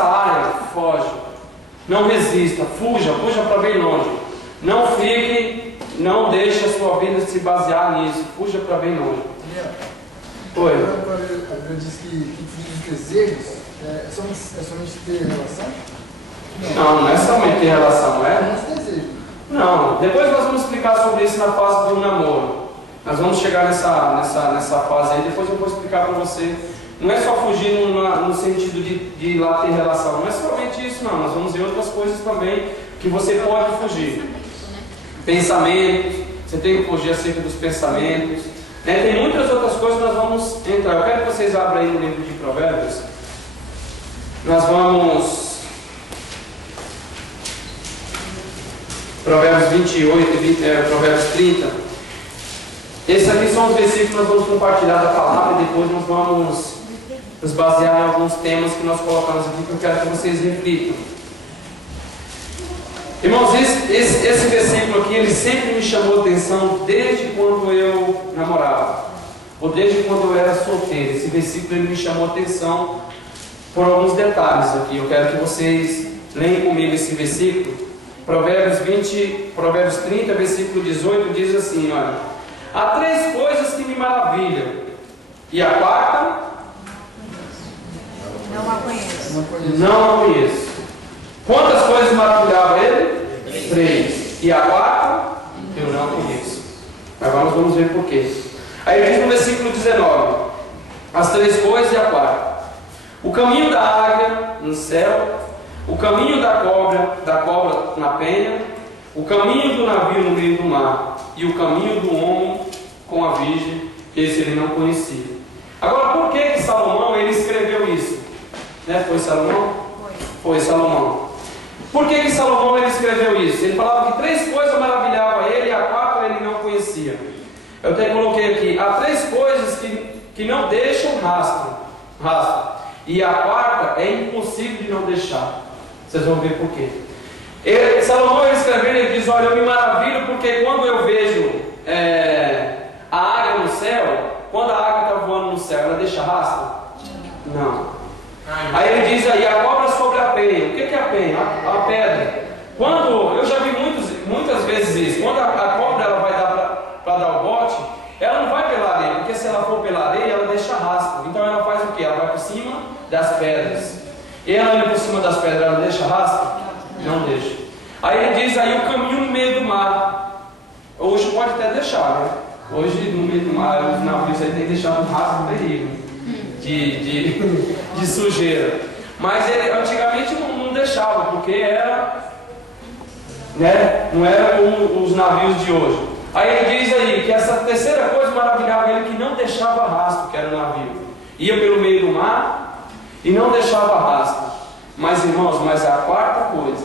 área, foge. Não resista, fuja para bem longe. Não fique, não deixe a sua vida se basear nisso. Fuja para bem longe. Oi. Eu disse que fugir dos desejos é somente ter relação? Não é somente ter relação, é? Desejo. Não, depois nós vamos explicar sobre isso na fase do namoro. Nós vamos chegar nessa fase aí, depois eu vou explicar para você. Não é só fugir no sentido de ir lá ter relação, não é somente isso não, nós vamos ver outras coisas também que você pode fugir. Pensamentos, você tem que fugir acerca dos pensamentos, né? Tem muitas outras coisas que nós vamos entrar. Eu quero que vocês abram aí no livro de Provérbios. Nós vamos... Provérbios 28, Provérbios 30. Esses aqui são os versículos que nós vamos compartilhar da palavra e depois nós vamos nos basear em alguns temas que nós colocamos aqui que eu quero que vocês reflitam. Irmãos, esse versículo aqui, ele sempre me chamou a atenção desde quando eu namorava, ou desde quando eu era solteiro. Esse versículo ele me chamou a atenção por alguns detalhes aqui. Eu quero que vocês leiam comigo esse versículo. Provérbios 30, versículo 18, diz assim, olha: há 3 coisas que me maravilham, e a quarta... Não a conheço. Não a conheço. Quantas coisas maravilhava ele? 3. E a quarta? Eu não conheço. Agora nós vamos ver por quê. Aí diz no versículo 19: as 3 coisas e a quarta: o caminho da águia no céu, o caminho da cobra na penha, o caminho do navio no meio do mar, e o caminho do homem com a virgem. Esse ele não conhecia. Agora, por que Salomão ele escreveu isso? Né? Foi Salomão? Foi Salomão. Por que Salomão ele escreveu isso? Ele falava que 3 coisas maravilhavam ele e a quarta ele não conhecia. Eu até coloquei aqui: há 3 coisas que não deixam rastro. E a quarta é impossível de não deixar. Vocês vão ver por quê. Salomão ele escrevendo, ele diz: olha, eu me maravilho porque quando eu vejo a águia no céu, quando a águia está voando no céu, ela deixa rastro? Não. Aí ele diz aí: a cobra sobre a penha. O que é a penha? A pedra. Quando, eu já vi muitas vezes isso, quando a cobra ela vai dar para dar o bote, ela não vai pela areia, porque se ela for pela areia, ela deixa rastro. Então ela faz o que? Ela vai por cima das pedras. E ela indo por cima das pedras, ela deixa rastro? Não deixa. Aí ele diz aí: o caminho no meio do mar. Hoje pode até deixar, né? Hoje no meio do mar, os navios aí tem deixado um rastro terrível de sujeira. Mas ele antigamente não deixava, porque era, né, não era como os navios de hoje. Aí ele diz aí que essa terceira coisa maravilhava ele, que não deixava rastro, que era o navio. Ia pelo meio do mar e não deixava rastro. Mas irmãos, a quarta coisa,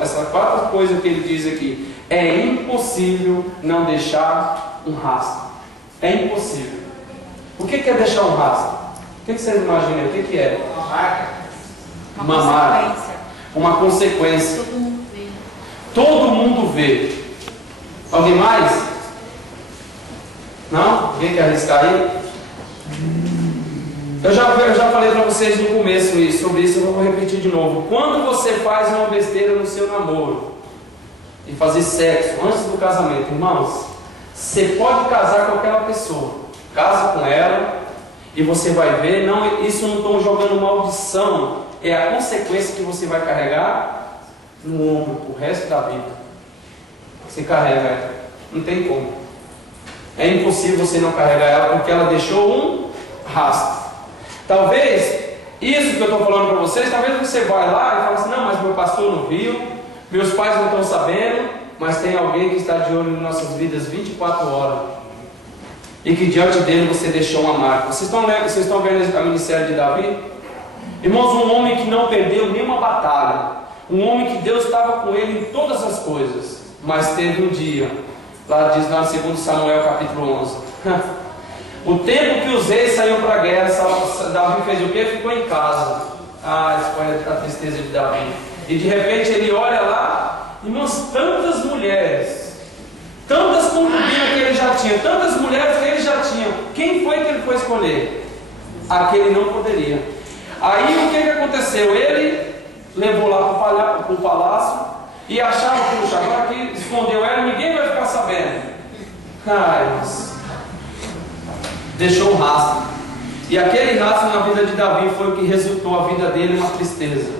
essa quarta coisa que ele diz aqui: é impossível não deixar um rastro. É impossível. O que é deixar um rastro? O que vocês imaginam? O que é? Uma marca. Uma consequência. Todo mundo vê. Alguém mais? Não? Alguém quer arriscar aí? Eu já falei para vocês no começo sobre isso, eu vou repetir de novo. Quando você faz uma besteira no seu namoro e fazer sexo antes do casamento, irmãos, você pode casar com aquela pessoa, casa com ela e você vai ver, não, isso não estou jogando maldição, é a consequência que você vai carregar no ombro o resto da vida. Você carrega ela, não tem como. É impossível você não carregar ela, porque ela deixou um rastro. Talvez, isso que eu estou falando para vocês, talvez você vai lá e fale assim: não, mas meu pastor não viu, meus pais não estão sabendo, mas tem alguém que está de olho em nossas vidas 24 horas. E que diante dele você deixou uma marca. Vocês estão vendo a ministério de Davi? Irmãos, um homem que não perdeu nenhuma batalha, um homem que Deus estava com ele em todas as coisas, mas teve um dia, lá diz lá no 2 Samuel capítulo 11, o tempo que os reis saíram para a guerra, Davi fez o quê? Ficou em casa. Isso foi a tristeza de Davi. E de repente ele olha lá, irmãos, tantas mulheres, tantas concubinas que ele já tinha, tantas mulheres que ele já tinha. Quem foi que ele foi escolher? Aquele não poderia. Aí o que aconteceu? Ele levou lá para o palácio e achava que o agora que escondeu ela, ninguém vai ficar sabendo. Mas deixou um rastro. E aquele rastro na vida de Davi foi o que resultou a vida dele uma tristeza.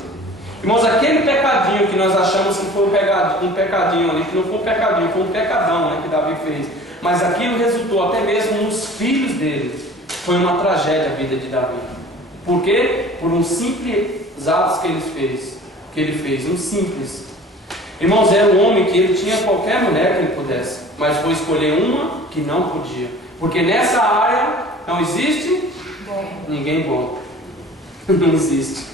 Irmãos, aquele pecadinho que nós achamos que foi um pecadinho ali, que não foi um pecadinho, foi um pecadão, né, que Davi fez. Mas aquilo resultou até mesmo nos filhos dele. Foi uma tragédia a vida de Davi. Por quê? Por um simples ato que ele fez, um simples. Irmãos, era um homem que ele tinha qualquer mulher que ele pudesse, mas foi escolher uma que não podia. Porque nessa área não existe ninguém bom. Não existe.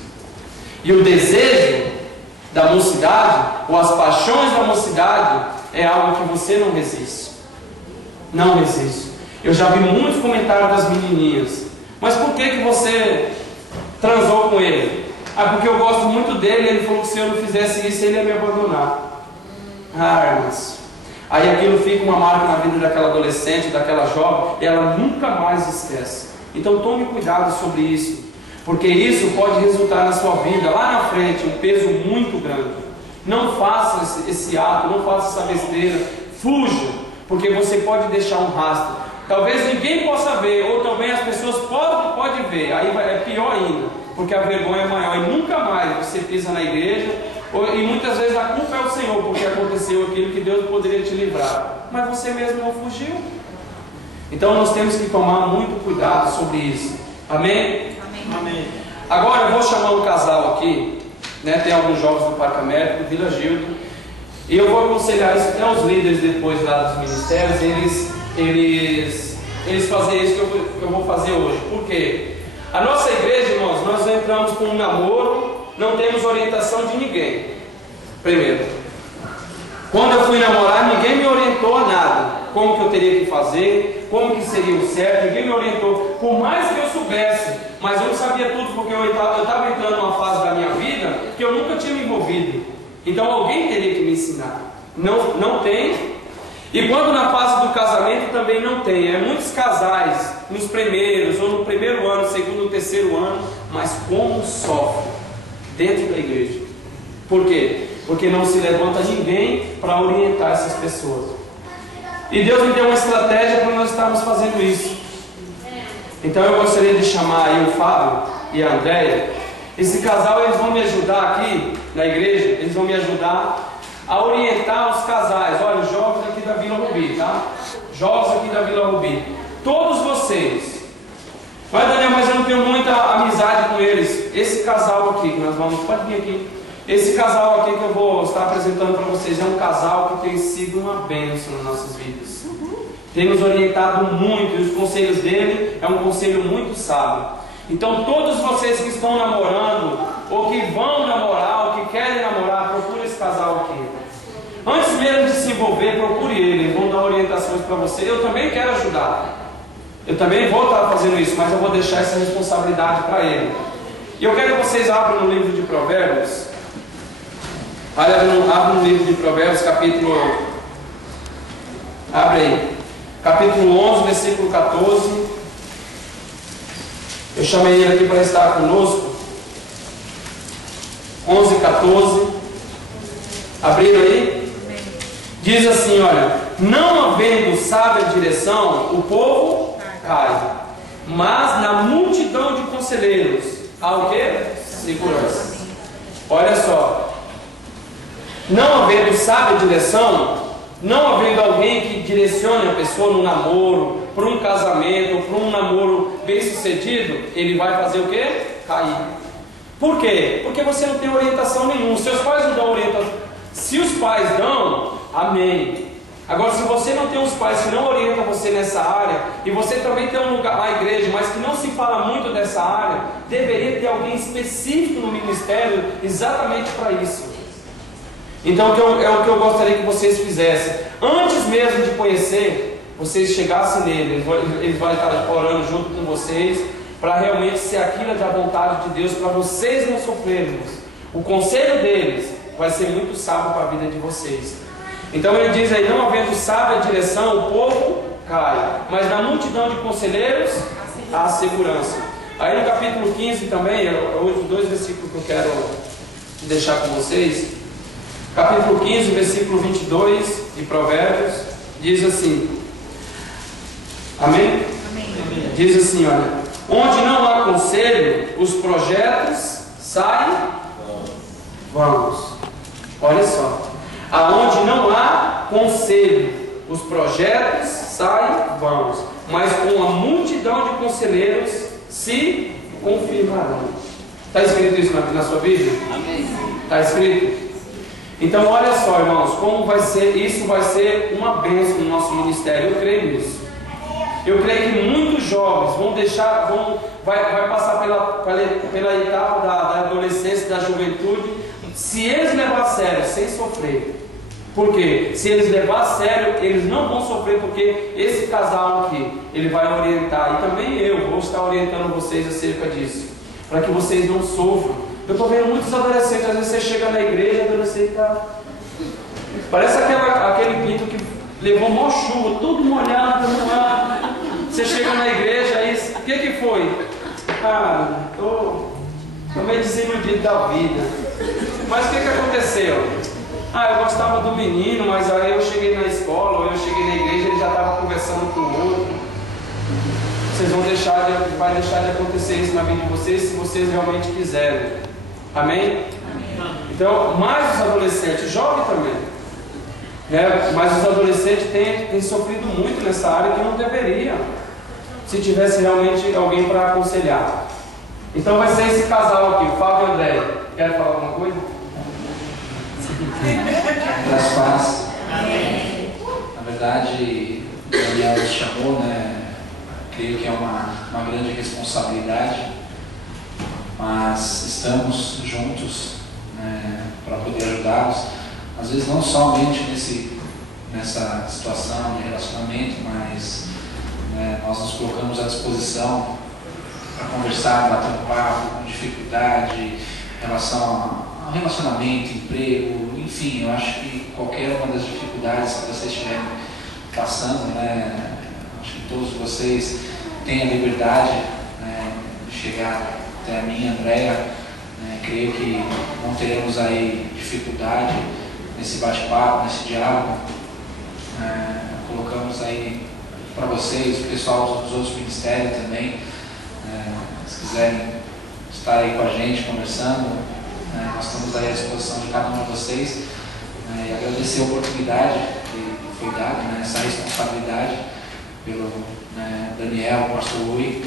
E o desejo da mocidade, ou as paixões da mocidade, é algo que você não resiste. Não resiste. Eu já vi muitos comentários das menininhas. Mas por que você transou com ele? Ah, porque eu gosto muito dele, ele falou que se eu não fizesse isso, ele ia me abandonar. Ah, irmãos. Aí aquilo fica uma marca na vida daquela adolescente, daquela jovem, e ela nunca mais esquece. Então tome cuidado sobre isso, porque isso pode resultar na sua vida, lá na frente, um peso muito grande. Não faça esse ato, não faça essa besteira, fuja, porque você pode deixar um rastro. Talvez ninguém possa ver, ou talvez as pessoas podem ver, aí é pior ainda. Porque a vergonha é maior e nunca mais você pisa na igreja, e muitas vezes a culpa é o Senhor, porque aconteceu aquilo que Deus poderia te livrar, mas você mesmo não fugiu. Então nós temos que tomar muito cuidado sobre isso. Amém? Amém. Agora eu vou chamar um casal aqui, né? Tem alguns jovens do Parque Américo, Vila Gildo, e eu vou aconselhar isso até os líderes depois lá dos ministérios, eles fazerem isso que eu vou fazer hoje. Por quê? A nossa igreja, irmãos, nós entramos com um namoro, não temos orientação de ninguém. Primeiro, quando eu fui namorar, ninguém me orientou a nada. Como que eu teria que fazer, como que seria o certo, ninguém me orientou. Por mais que eu soubesse, mas eu não sabia tudo, porque eu estava entrando numa fase da minha vida que eu nunca tinha me envolvido. Então alguém teria que me ensinar. Não tem. E quando na fase do casamento também não tem. Muitos casais, nos primeiros, ou no primeiro ano, segundo, terceiro ano, mas como sofrem dentro da igreja. Por quê? Porque não se levanta ninguém para orientar essas pessoas. E Deus me deu uma estratégia para nós estarmos fazendo isso. Então eu gostaria de chamar aí o Fábio e a Andréia. Esse casal, eles vão me ajudar aqui na igreja, eles vão me ajudar a orientar os casais. Olha, os jovens aqui da Vila Rubi, tá? Jovens aqui da Vila Rubi. Todos vocês. Mas Daniel, mas eu não tenho muita amizade com eles. Esse casal aqui, que nós vamos, pode vir aqui. Esse casal aqui que eu vou estar apresentando para vocês é um casal que tem sido uma bênção nas nossas vidas. Tem nos orientado muito, e os conselhos dele é um conselho muito sábio. Então todos vocês que estão namorando, ou que vão namorar, ou que querem namorar, procure esse casal aqui. Antes mesmo de se envolver, procure ele, vão dar orientações para você. Eu também quero ajudar. Eu também vou estar fazendo isso, mas eu vou deixar essa responsabilidade para ele. E eu quero que vocês abram no livro de Provérbios. Abra no livro de Provérbios, capítulo... Abre aí. Capítulo 11, versículo 14. Eu chamei ele aqui para estar conosco. 11, 14. Abriram aí? Diz assim, olha: não havendo sábia direção, o povo cai, mas na multidão de conselheiros há o quê? Segurança. Olha só. Não havendo sábia direção, não havendo alguém que direcione a pessoa no namoro, para um casamento, ou para um namoro bem sucedido, ele vai fazer o quê? Cair. Por quê? Porque você não tem orientação nenhuma. Seus pais não dão orientação. Se os pais dão, amém. Agora, se você não tem os pais que não orientam você nessa área, e você também tem um lugar, uma igreja, mas que não se fala muito dessa área, deveria ter alguém específico no ministério exatamente para isso. Então é o que eu gostaria que vocês fizessem. Antes mesmo de conhecer, vocês chegassem nele, eles vão estar orando junto com vocês, para realmente ser aquilo da vontade de Deus, para vocês não sofrerem. O conselho deles vai ser muito sábio para a vida de vocês. Então ele diz aí: não havendo sábia direção, o povo cai, mas na multidão de conselheiros há segurança. Aí no capítulo 15 também, os dois versículos que eu quero deixar com vocês. Capítulo 15, versículo 22 de Provérbios, diz assim. Amém? Amém. Diz assim, olha: onde não há conselho, os projetos saem vãos. Olha só. Aonde não há conselho, os projetos saem vãos, mas com a multidão de conselheiros se confirmarão. Está escrito isso na sua Bíblia? Está escrito? Então olha só, irmãos, como vai ser, isso vai ser uma bênção no nosso ministério. Eu creio nisso. Eu creio que muitos jovens vai passar pela etapa da adolescência, da juventude, se eles levar a sério, sem sofrer. Porque se eles levar a sério, eles não vão sofrer, porque esse casal aqui, ele vai orientar, e também eu vou estar orientando vocês acerca disso, para que vocês não sofram. Eu estou vendo muitos adolescentes, às vezes você chega na igreja, o adolescente está... Parece aquele pinto que levou mó chuva, todo molhado, você chega na igreja, aí, o que foi? Estou meio desiludido da vida. Mas o que aconteceu? Eu gostava do menino, mas aí eu cheguei na escola, ou eu cheguei na igreja, ele já estava conversando com o outro. Vocês vai deixar de acontecer isso na vida de vocês, se vocês realmente quiserem. Amém? Então, mais os adolescentes, jovem também, né? Mas os adolescentes têm sofrido muito nessa área que não deveria, se tivesse realmente alguém para aconselhar. Então vai ser esse casal aqui, o Fábio e a Andréia. Quer falar alguma coisa? Das paz. Na verdade, o Daniel nos chamou, né? Creio que é uma grande responsabilidade, mas estamos juntos, né, para poder ajudá-los. Às vezes não somente nessa situação de relacionamento, mas nós nos colocamos à disposição para conversar, bater um papo, com dificuldade, em relação ao relacionamento, emprego, enfim, eu acho que qualquer uma das dificuldades que vocês estiverem passando, né, acho que todos vocês têm a liberdade, né, de chegar até a mim, Andréia, né, creio que não teremos aí dificuldade nesse bate-papo, nesse diálogo. Colocamos aí para vocês, o pessoal dos outros ministérios também, se quiserem estar aí com a gente conversando, nós estamos aí à disposição de cada um de vocês, e agradecer a oportunidade que foi dada, essa responsabilidade pelo Daniel, o pastor Rui,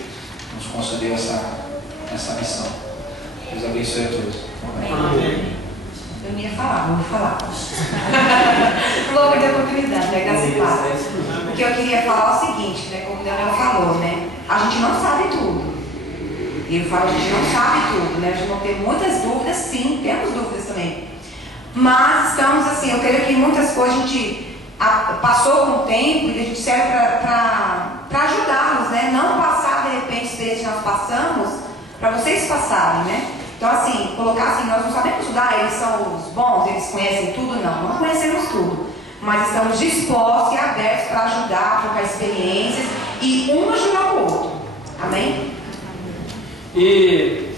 nos concedeu essa missão. Deus abençoe a todos. Amém. Eu não ia falar, vou falar. Logo de oportunidade, graças a Deus. Porque eu queria falar o seguinte, como o Daniel falou, a gente não sabe tudo. E eu falo, a gente não sabe tudo, a gente não tem muitas dúvidas, sim, temos dúvidas também. Mas estamos assim, eu creio que muitas coisas a gente passou com o tempo e a gente serve para ajudá-los, não passar de repente experiência que nós passamos, para vocês passarem, Então assim, colocar assim, nós não sabemos estudar, eles são os bons, eles conhecem tudo, não conhecemos tudo. Mas estamos dispostos e abertos para ajudar, trocar experiências e um ajudar o outro. Amém? E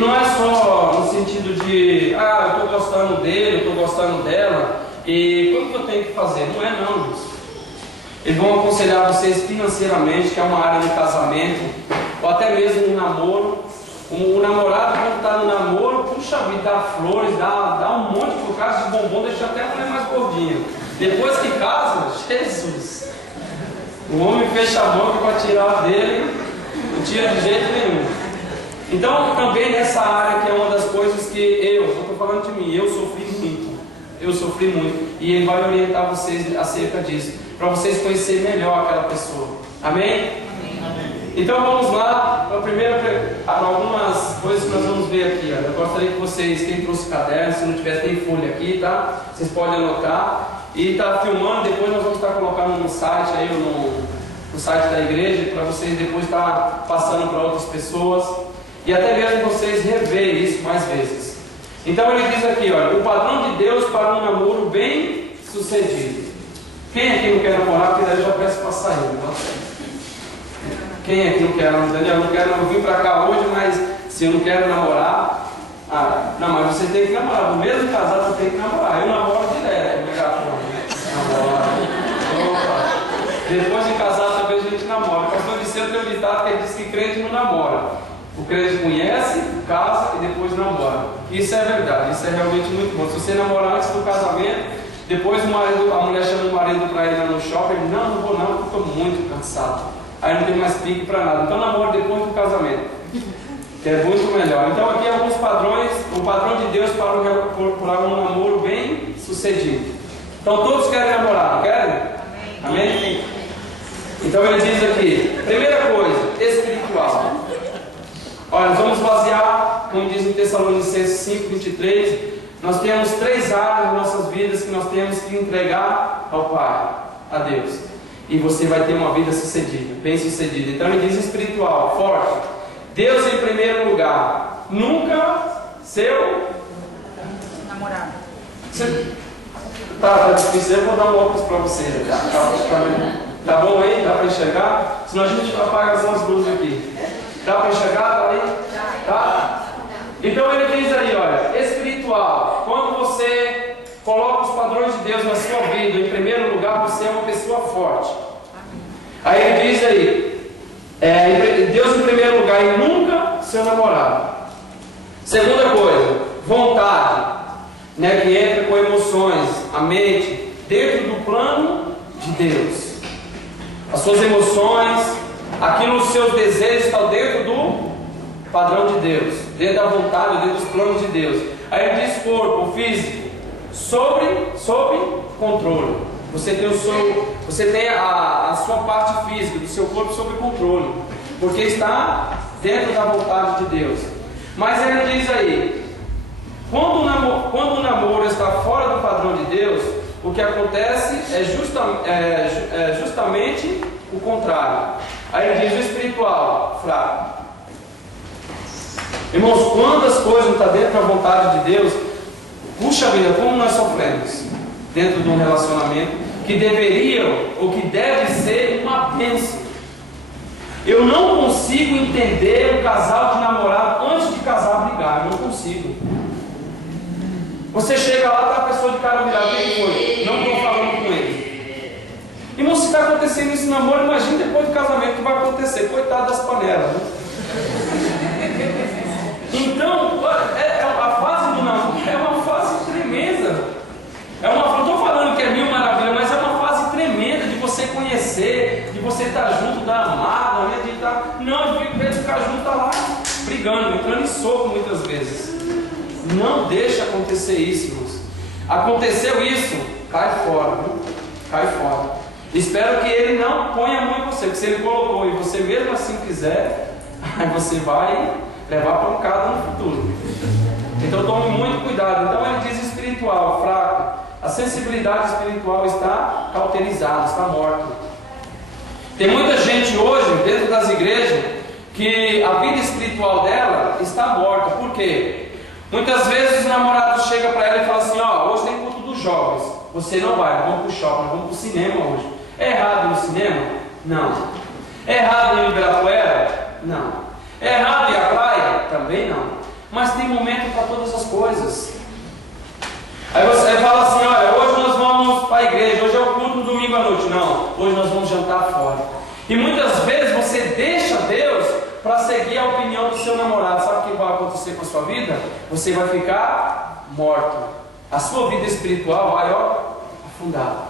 não é só no sentido de, eu estou gostando dele, eu estou gostando dela, e como que eu tenho que fazer? Não é não, Jesus. Eles vão aconselhar vocês financeiramente, que é uma área de casamento, ou até mesmo no namoro. O namorado, quando está no namoro, puxa vida, dá flores, dá um monte por causa de bombom, deixa até a mulher mais gordinha. Depois que casa, Jesus, o homem fecha a mão para tirar dele, não tira de jeito nenhum. Então, também nessa área, que é uma das coisas que eu estou falando de mim, eu sofri muito, e ele vai orientar vocês acerca disso, para vocês conhecerem melhor aquela pessoa. Amém? Então vamos lá, para algumas coisas que nós vamos ver aqui. Eu gostaria que vocês, quem trouxe caderno, se não tiver, tem folha aqui, tá? Vocês podem anotar. E está filmando, depois nós vamos estar colocando no site, aí, no site da igreja, para vocês depois estar passando para outras pessoas. E até mesmo vocês reverem isso mais vezes. Então ele diz aqui, olha, o padrão de Deus para um namoro bem sucedido. Quem aqui não quer namorar, porque daí eu já peço para sair, não? Quem é que não quer? Daniel, não quero, não. Eu vim para cá hoje, mas se eu não quero namorar, não, mas você tem que namorar. Do mesmo casado você tem que namorar. Eu namoro direto, depois de casar, talvez a gente namora. O pastor Vicente tem um ditado que ele diz que crente não namora. O crente conhece, casa e depois namora. Isso é verdade, isso é realmente muito bom. Se você namorar antes do casamento, depois a mulher chama o marido para ir lá no shopping, ele, não vou não, porque estou muito cansado. Aí não tem mais pique para nada. Então namora depois do casamento, que é muito melhor. Então aqui alguns padrões, o padrão de Deus para um namoro bem sucedido. Então todos querem namorar, não querem? Amém? Então ele diz aqui, primeira coisa, espiritual. Olha, nós vamos basear, como diz em Tessalonicenses 5:23, nós temos 3 áreas nas nossas vidas que nós temos que entregar ao Pai, a Deus. E você vai ter uma vida sucedida, bem sucedida. Então ele diz espiritual, forte. Deus em primeiro lugar. Nunca seu namorado. Tá difícil, eu vou dar um óculos para você. Tá bom aí? Dá para enxergar? Senão a gente apaga as luzes aqui. Dá para enxergar? Tá aí? Tá? Então ele diz aí, olha, espiritual. Quando você coloca os padrões de Deus na sua vida, em primeiro lugar, você é uma pessoa forte. Aí ele diz aí, Deus em primeiro lugar e nunca seu namorado. Segunda coisa, vontade, né, que entra com emoções, a mente, dentro do plano de Deus. As suas emoções, aquilo, os seus desejos estão dentro do padrão de Deus, dentro da vontade, dentro dos planos de Deus. Aí ele diz corpo, físico, sob controle. Você tem a sua parte física do seu corpo sob controle, porque está dentro da vontade de Deus. Mas ele diz aí, quando o namoro está fora do padrão de Deus, o que acontece é justamente o contrário. Aí ele diz o espiritual, fraco. Irmãos, quando as coisas não estão dentro da vontade de Deus, puxa vida, como nós sofremos dentro de um relacionamento que deveria ou que deve ser uma bênção. Eu não consigo entender um casal de namorado antes de casar brigar, eu não consigo. Você chega lá, está a pessoa de cara virada, o que foi? Não estou falando com ele. Irmão, se está acontecendo isso no namoro, imagine depois do casamento o que vai acontecer. Coitado das panelas, né? Então, a fase do namoro é uma fase tremenda. Não estou falando que é mil maravilhas, mas é uma fase tremenda de você conhecer, de você estar junto da amada, né? Não, de vez ficar junto, está lá brigando, entrando em soco muitas vezes. Não deixa acontecer isso, irmãos. Aconteceu isso, cai fora, viu? Cai fora. Espero que ele não ponha a mão em você, porque se ele colocou e você mesmo assim quiser, aí você vai levar pancada no futuro. Então tome muito cuidado. Então ele diz espiritual, fraco. A sensibilidade espiritual está cauterizada, está morta. Tem muita gente hoje, dentro das igrejas, que a vida espiritual dela está morta. Por quê? Muitas vezes o namorado chega para ela e fala assim, hoje tem culto dos jovens, você não vai, vamos para o shopping, vamos para o cinema hoje. É errado no cinema? Não. É errado no Ibirapuera? Não. É errado ir à praia? Também não. Mas tem momento para todas as coisas. Aí você fala assim, olha, hoje nós vamos para a igreja, hoje é o culto no domingo à noite. Não, hoje nós vamos jantar fora. E muitas vezes você deixa Deus para seguir a opinião do seu namorado. Sabe o que vai acontecer com a sua vida? Você vai ficar morto. A sua vida espiritual vai afundar.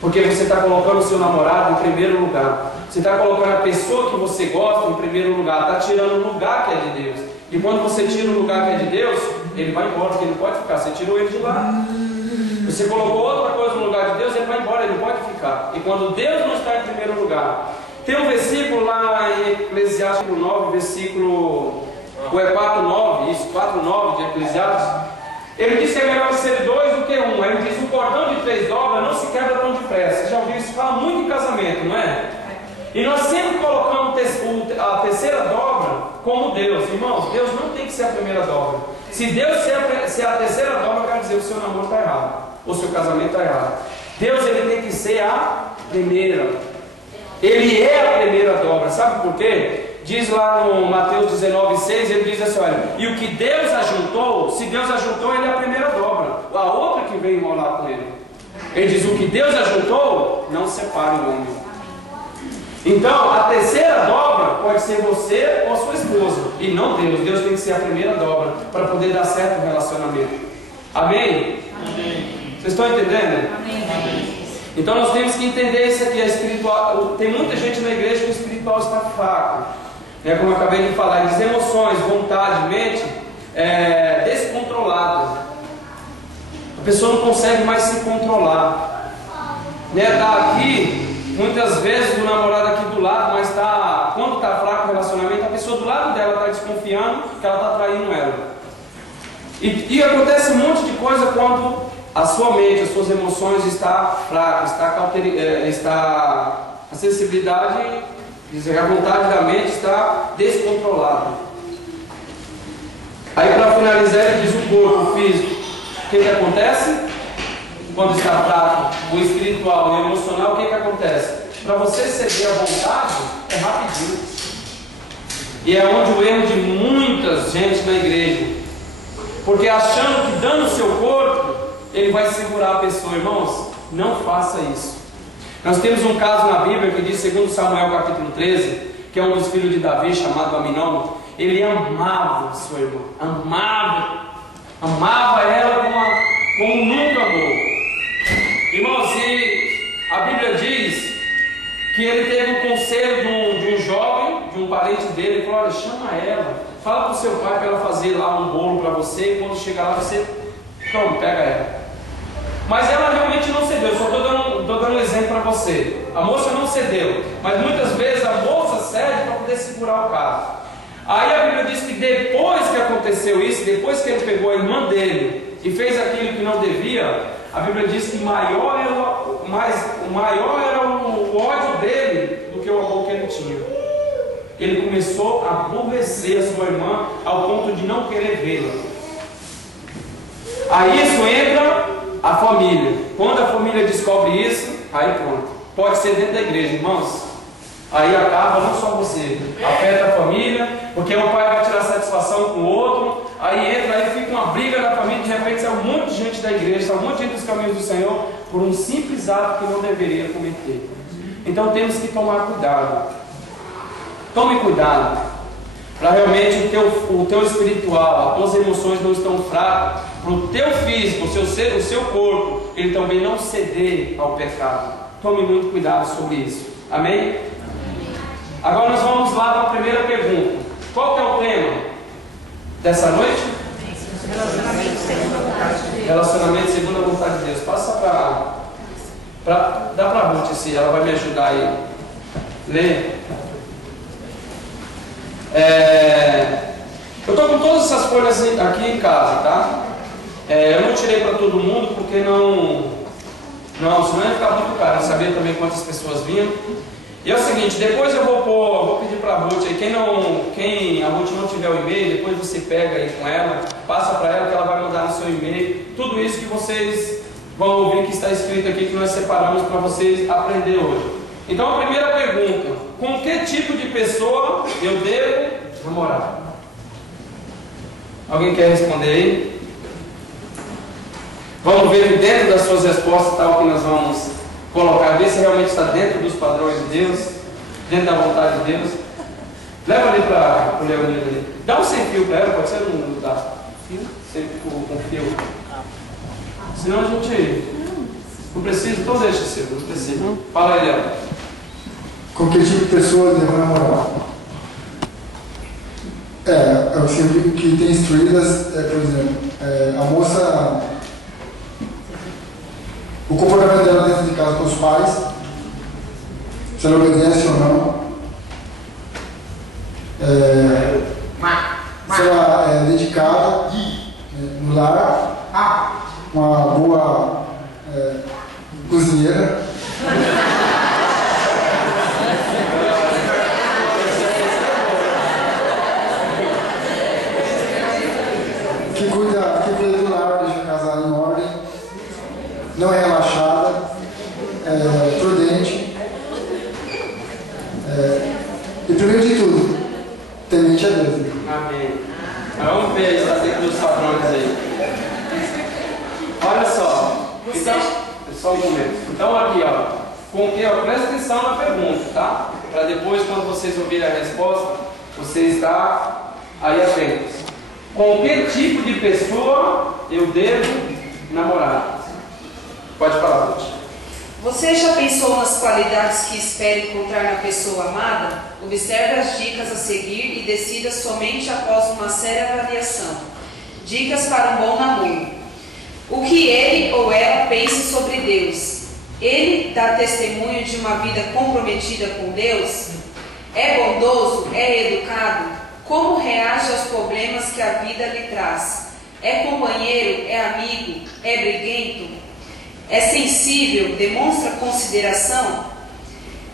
Porque você está colocando o seu namorado em primeiro lugar. Você está colocando a pessoa que você gosta em primeiro lugar. Está tirando o lugar que é de Deus. E quando você tira o lugar que é de Deus, ele vai embora, porque ele não pode ficar. Você tirou ele de lá. Você colocou outra coisa no lugar de Deus, ele vai embora, ele não pode ficar. E quando Deus não está em primeiro lugar, tem um versículo lá em Eclesiastes 9, versículo 4:9, isso, 4:9 de Eclesiastes. Ele diz que é melhor ser 2 do que 1. Ele diz: o cordão de 3 dobras não se quebra tão depressa. Você já ouviu isso? Fala muito em casamento, não é? E nós sempre colocamos a terceira dobra como Deus. Irmãos, Deus não tem que ser a primeira dobra. Se Deus ser a terceira dobra, quer dizer o seu namoro está errado, ou o seu casamento está errado. Deus, ele tem que ser a primeira. Ele é a primeira dobra. Sabe por quê? Diz lá no Mateus 19,6, ele diz assim, olha, e o que Deus ajuntou, se Deus ajuntou, ele é a primeira dobra. A outra que veio morar com ele. Ele diz, o que Deus ajuntou, não separe o homem. Então, a terceira dobra pode ser você ou sua esposa, e não Deus. Deus tem que ser a primeira dobra, para poder dar certo o relacionamento. Amém? Amém. Vocês estão entendendo? Amém. Então nós temos que entender isso aqui, a espiritual. Tem muita gente na igreja que o espiritual está fraco. Como eu acabei de falar, as emoções, vontade, mente descontrolada. A pessoa não consegue mais se controlar. Tá aqui, muitas vezes o namorado aqui do lado, mas quando está fraco o relacionamento, a pessoa do lado dela está desconfiando que ela está traindo ela. E acontece um monte de coisa quando a sua mente, as suas emoções está fraca, a sensibilidade, a vontade da mente está descontrolada. Aí para finalizar ele diz o corpo, o físico. O que acontece? Quando está fraco, o espiritual e o emocional, o que acontece? Para você ceder à vontade, é rapidinho. E é onde o erro de muita gente na igreja. Porque achando que dando o seu corpo, ele vai segurar a pessoa. Irmãos, não faça isso. Nós temos um caso na Bíblia que diz, segundo Samuel capítulo 13, que é um dos filhos de Davi, chamado Aminon. Ele amava sua irmã, amava ela como nunca amou. Irmãos, e a Bíblia diz que ele teve um conselho de um jovem, de um parente dele. Ele falou, olha, chama ela, fala para o seu pai para ela fazer lá um bolo para você, e quando chegar lá você, pega ela. Mas ela realmente não cedeu. Só estou dando um exemplo para você. A moça não cedeu, mas muitas vezes a moça cede para poder segurar o carro. Aí a Bíblia diz que depois que aconteceu isso, depois que ele pegou a irmã dele e fez aquilo que não devia, a Bíblia diz que maior era o ódio dele do que o amor que ele tinha. Ele começou a aborrecer a sua irmã ao ponto de não querer vê-la. Aí isso entra a família. Quando a família descobre isso, aí pronto. Pode ser dentro da igreja, irmãos. Aí acaba não só você, afeta a família, porque o pai vai tirar satisfação com o outro. Aí entra, aí fica uma briga na família. De repente sai um monte de gente da igreja, sai um monte de gente dos caminhos do Senhor, por um simples ato que não deveria cometer. Então temos que tomar cuidado. Tome cuidado, para realmente o teu espiritual, as tuas emoções não estão fracas, para o teu físico, o seu corpo, ele também não ceder ao pecado. Tome muito cuidado sobre isso. Amém? Agora nós vamos lá para a primeira pergunta. Qual que é o tema dessa noite? Relacionamento segundo a vontade de Deus. Passa dá para a Ruth, se ela vai me ajudar aí. Lê. Eu estou com todas essas folhas aqui em casa, tá? Eu não tirei para todo mundo porque senão ia ficar muito caro. Eu sabia também quantas pessoas vinham. E é o seguinte, depois eu vou pedir para a Ruth aí, quem a Ruth não tiver o e-mail, depois você pega aí com ela, passa para ela que ela vai mandar no seu e-mail tudo isso que vocês vão ouvir que está escrito aqui, que nós separamos para vocês aprender hoje. Então a primeira pergunta: com que tipo de pessoa eu devo namorar? Alguém quer responder aí? Vamos ver dentro das suas respostas tal que nós vamos colocar, ver se realmente está dentro dos padrões de Deus, dentro da vontade de Deus. Leva ali para o Leonildo ali. Dá um sem fio para ela, pode ser não dá fio? Sem com fio. Senão a gente não precisa, então deixa ser, não precisa. Fala aí, Léo. Com que tipo de pessoa devo namorar? Eu sempre que tem instruídas, por exemplo, a moça, o comportamento dela dentro de casa com os pais, se ela obedece ou não, se ela é dedicada no lar, uma boa cozinheira. Que cuida do lar, deixa a casa em ordem, não é relaxada, prudente, com que, presta atenção na pergunta, tá? Para depois, quando vocês ouvirem a resposta, você está aí atentos. Com que tipo de pessoa eu devo namorar? Pode falar, Ruth. Você já pensou nas qualidades que espera encontrar na pessoa amada? Observe as dicas a seguir e decida somente após uma séria avaliação. Dicas para um bom namoro. O que ele ou ela pensa sobre Deus? Ele dá testemunho de uma vida comprometida com Deus? É bondoso? É educado? Como reage aos problemas que a vida lhe traz? É companheiro? É amigo? É briguento? É sensível? Demonstra consideração?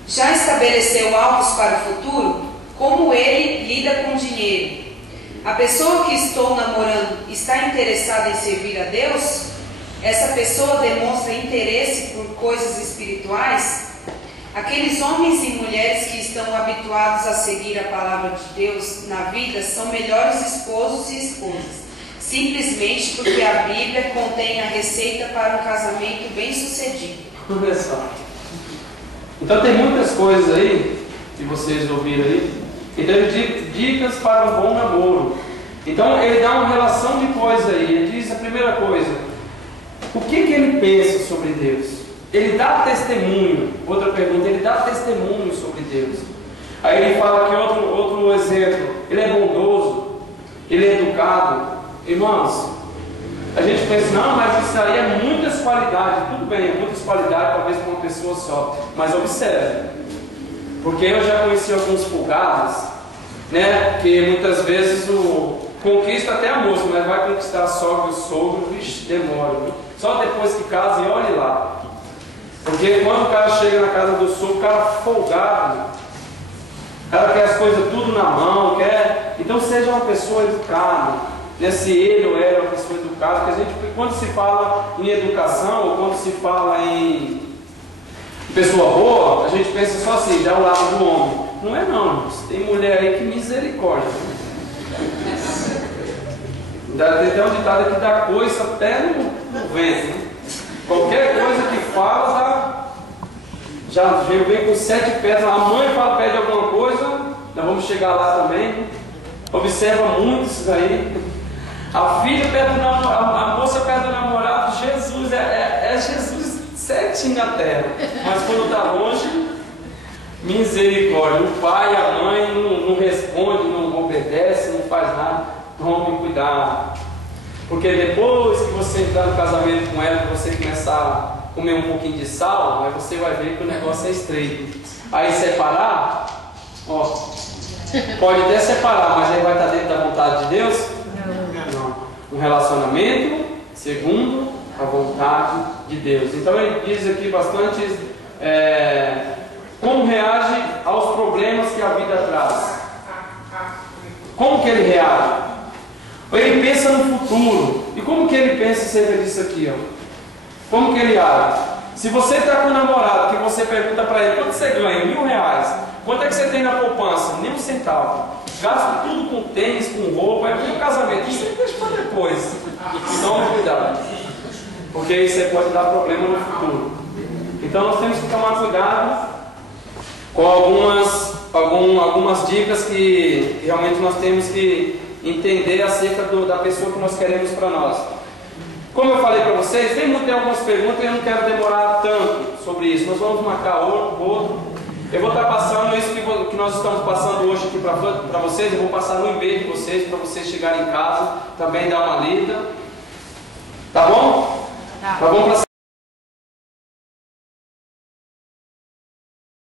Já estabeleceu alvos para o futuro? Como ele lida com dinheiro? A pessoa que estou namorando está interessada em servir a Deus? Essa pessoa demonstra interesse por coisas espirituais? Aqueles homens e mulheres que estão habituados a seguir a palavra de Deus na vida são melhores esposos e esposas, simplesmente porque a Bíblia contém a receita para um casamento bem-sucedido. Olha só. Então tem muitas coisas aí que vocês ouviram aí. Então ele diz dicas para um bom namoro. Então ele dá uma relação de coisas aí. Ele diz a primeira coisa: o que ele pensa sobre Deus? Ele dá testemunho. Outra pergunta: ele dá testemunho sobre Deus. Aí ele fala aqui outro exemplo: ele é bondoso, ele é educado. Irmãos, a gente pensa, não, mas isso aí é muitas qualidades. Tudo bem, é muitas qualidades talvez para uma pessoa só. Mas observe, porque eu já conheci alguns folgados, né, que muitas vezes conquista até a moça, mas vai conquistar a sogra e o sogro, vixe, demora. Só depois que casa e olhe lá. Porque quando o cara chega na casa do sogro, o cara folgado, o cara quer as coisas tudo na mão, quer. Então seja uma pessoa educada. Né, se ele ou ela é uma pessoa educada, porque a gente, quando se fala em educação, ou quando se fala em pessoa boa, a gente pensa só assim, já o lado do homem. Não é não, irmãos. Tem mulher aí que misericórdia. Tem até um ditado que dá coice até no vento. Né? Qualquer coisa que fala, já vem com 7 pés. A mãe fala, pede alguma coisa, nós vamos chegar lá também. Observa muito isso daí. A filha pede o namorado, a moça pede o namorado, Jesus, é Jesus certinho na terra. Mas quando está longe, misericórdia. O pai e a mãe não respondem, não obedecem, não faz nada. Tome cuidado. Porque depois que você entrar no casamento com ela, que você começar a comer um pouquinho de sal, aí você vai ver que o negócio é estreito. Aí separar, ó, pode até separar, mas aí vai estar dentro da vontade de Deus? Não. Um relacionamento segundo a vontade de Deus. Então ele diz aqui bastante como reage aos problemas que a vida traz. Como que ele reage? Ele pensa no futuro. E como que ele pensa acerca disso aqui? Ó? Como que ele age? Se você está com um namorado que você pergunta para ele: quanto você ganha? R$1.000. Quanto é que você tem na poupança? Nem um centavo. Gasta tudo com tênis, com roupa. É o casamento. Isso aí deixa para depois. Tome cuidado. Porque isso aí pode dar problema no futuro. Então nós temos que tomar cuidado com algumas dicas que realmente nós temos que entender acerca da pessoa que nós queremos para nós. Como eu falei para vocês, tem algumas perguntas e eu não quero demorar tanto sobre isso. Nós vamos marcar outro. Eu vou estar passando isso que nós estamos passando hoje aqui para vocês. Eu vou passar no e-mail de vocês, para vocês chegarem em casa, também dar uma lida. Tá bom? Tá bom.